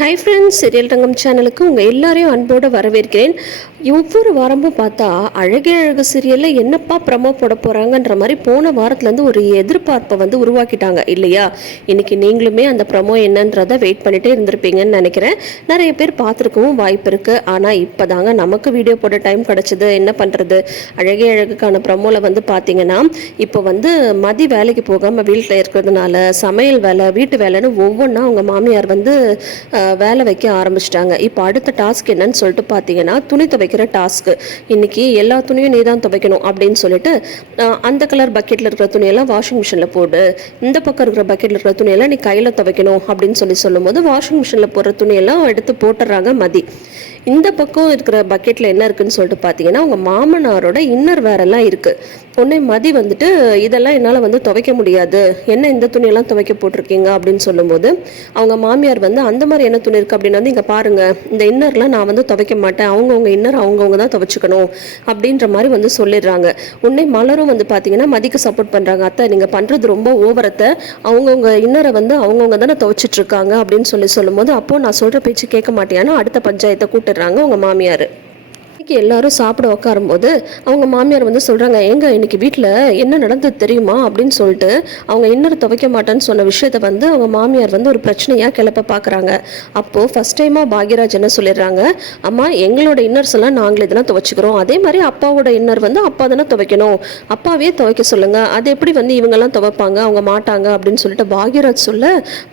Hi friends, serial Rangam சேனலுக்கு உங்கள் எல்லாரையும் அன்போடு வரவேற்கிறேன். ஒவ்வொரு வாரமும் பார்த்தா அழகே அழகு சீரியலில் என்னப்பா ப்ரமோ போட போகிறாங்கன்ற மாதிரி போன வாரத்துலேருந்து ஒரு எதிர்பார்ப்பை உருவாக்கிட்டாங்க இல்லையா? இன்றைக்கி நீங்களுமே அந்த ப்ரமோ என்னன்றதை வெயிட் பண்ணிகிட்டே இருந்திருப்பீங்கன்னு நினைக்கிறேன். நிறைய பேர் பார்த்துருக்கவும் வாய்ப்பு இருக்குது. ஆனால் இப்போ தாங்க நமக்கு வீடியோ போட டைம் கிடச்சிது. என்ன பண்ணுறது? அழகே அழகுக்கான ப்ரமோவில் பார்த்தீங்கன்னா இப்போ மதி வேலைக்கு போகாமல் வீட்டில் இருக்கிறதுனால சமையல் வேலை, வீட்டு வேலைன்னு ஒவ்வொன்றா அவங்க மாமியார் வேலை வைக்க ஆரம்பிச்சிட்டாங்க. இப்போ அடுத்த டாஸ்க் என்னன்னு சொல்லிட்டு பார்த்தீங்கன்னா, துணி துவைக்கிற டாஸ்க்கு. இன்னைக்கு எல்லா துணியும் நீ தான் துவைக்கணும் அப்படின்னு சொல்லிட்டு அந்த கலர் பக்கெட்டில் இருக்கிற துணியெல்லாம் வாஷிங் மிஷினில் போடு, இந்த பக்கம் இருக்கிற பக்கெட்டில் இருக்கிற துணியெல்லாம் நீ கையில் துவைக்கணும் அப்படின்னு சொல்லும்போது வாஷிங் மிஷினில் போடுற துணியெல்லாம் எடுத்து போட்டுடுறாங்க மதி. இந்த பக்கம் இருக்கிற பக்கெட்டில் என்ன இருக்குன்னு சொல்லிட்டு பார்த்தீங்கன்னா, அவங்க மாமனாரோட இன்னர் வேரெல்லாம் இருக்குது. உடனே மதி இதெல்லாம் என்னால் துவைக்க முடியாது, என்ன இந்த துணியெல்லாம் துவைக்க போட்டிருக்கீங்க அப்படின்னு சொல்லும்போது அவங்க மாமியார் அந்த மாதிரி என்ன துணி இருக்குது அப்படின்னு இங்கே பாருங்கள், இந்த இன்னர்லாம் நான் துவைக்க மாட்டேன், அவங்கவுங்க இன்னர் அவங்கவுங்க தான் துவைச்சிக்கணும் அப்படின்ற மாதிரி சொல்லிடுறாங்க. உடனே மலரும் பார்த்தீங்கன்னா மதிக்கு சப்போர்ட் பண்ணுறாங்க. அத்தை, நீங்கள் பண்ணுறது ரொம்ப ஓவரத்தை, அவங்கவுங்க இன்னரை அவங்கவுங்க தானே துவைச்சிட்ருக்காங்க அப்படின்னு சொல்லும்போது, அப்போது நான் சொல்கிற பேச்சு கேட்க மாட்டேன்னு அடுத்த பஞ்சாயத்தை கூட்டுடுறாங்க அவங்க மாமியார். எல்லாரும் சாப்பிட உட்காரும்போது அவங்க மாமியார் சொல்கிறாங்க, எங்க இன்னைக்கு வீட்டில் என்ன நடந்தது தெரியுமா அப்படின்னு சொல்லிட்டு அவங்க இன்னொரு துவைக்க மாட்டேன்னு சொன்ன விஷயத்த அவங்க மாமியார் ஒரு பிரச்சனையாக கிளப்ப பார்க்குறாங்க. அப்போது ஃபஸ்ட் டைமாக பாக்யராஜ் என்ன சொல்லிடுறாங்க, அம்மா எங்களோட இன்னர்ஸ் எல்லாம் நாங்களே இதெல்லாம் துவைச்சிக்கிறோம், அதே மாதிரி அப்பாவோட இன்னர் அப்பா தானே துவைக்கணும், அப்பாவே துவைக்க சொல்லுங்கள், அது எப்படி இவங்கெல்லாம் துவைப்பாங்க, அவங்க மாட்டாங்க அப்படின்னு சொல்லிட்டு பாக்யராஜ் சொல்ல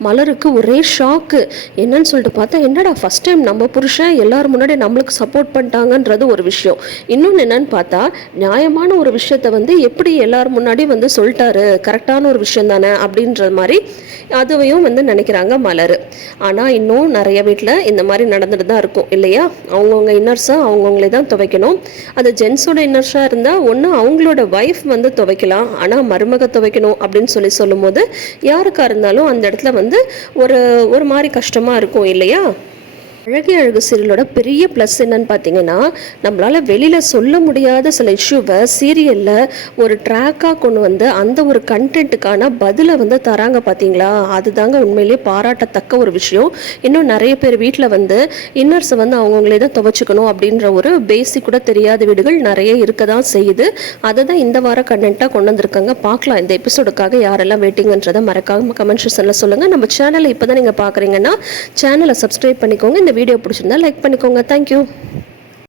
மலருக்கு ஒரே ஷாக்கு. என்னன்னு சொல்லிட்டு பார்த்தா, என்னடா ஃபஸ்ட் டைம் நம்ம புருஷன் எல்லாரும் முன்னாடி நம்மளுக்கு சப்போர்ட் பண்ணிட்டாங்கன்றது ஒரு விஷயம். இன்னொன்று என்னன்னு பார்த்தா, நியாயமான ஒரு விஷயத்த எப்படி எல்லாரும் முன்னாடி சொல்லிட்டாரு, கரெக்டான ஒரு விஷயம் தானே அப்படின்ற மாதிரி அதுவையும் நினைக்கிறாங்க மலர். ஆனால் இன்னும் நிறைய வீட்டில் இந்த மாதிரி நடந்துட்டு தான் இருக்கும் இல்லையா? அவங்கவுங்க இன்னர்ஸாக அவங்கவுங்களே தான் துவைக்கணும். அது ஜென்ஸோட இன்னர்ஸாக இருந்தால் ஒன்று அவங்களோட ஒய்ஃப் துவைக்கலாம், ஆனால் மருமக துவைக்கணும் அப்படின்னு சொல்லும்போது யாருக்காக இருந்தாலும் அந்த இடத்துல ஒரு மாதிரி கஷ்டமாக இருக்கும் இல்லையா? அழகே அழகு சீரியலோட பெரிய ப்ளஸ் என்னன்னு பார்த்தீங்கன்னா, நம்மளால் வெளியில் சொல்ல முடியாத சில இஷ்யூவை சீரியலில் ஒரு ட்ராக்காக கொண்டு அந்த ஒரு கண்டென்ட்டுக்கான பதிலை தராங்க பார்த்தீங்களா? அதுதாங்க உண்மையிலேயே பாராட்டத்தக்க ஒரு விஷயம். இன்னும் நிறைய பேர் வீட்டில் இன்னர்ஸை அவங்கவுங்களே தான் துவைச்சிக்கணும் அப்படின்ற ஒரு பேசிக் கூட தெரியாத வீடுகள் நிறைய இருக்க தான் செய்யுது. அதை தான் இந்த வார கண்டென்ட்டாக கொண்டு வந்திருக்காங்க. பார்க்கலாம் இந்த எபிசோடுக்காக யாரெல்லாம் வெயிட்டிங்கன்றதை மறக்காம கமெண்ட் செக்ஷனில் சொல்லுங்கள். நம்ம சேனலை இப்போ தான் நீங்கள் பார்க்குறீங்கன்னா சேனலை சப்ஸ்கிரைப் பண்ணிக்கோங்க. இந்த வீடியோ பிடிச்சிருந்தா லைக் பண்ணிக்கோங்க. தேங்க்யூ.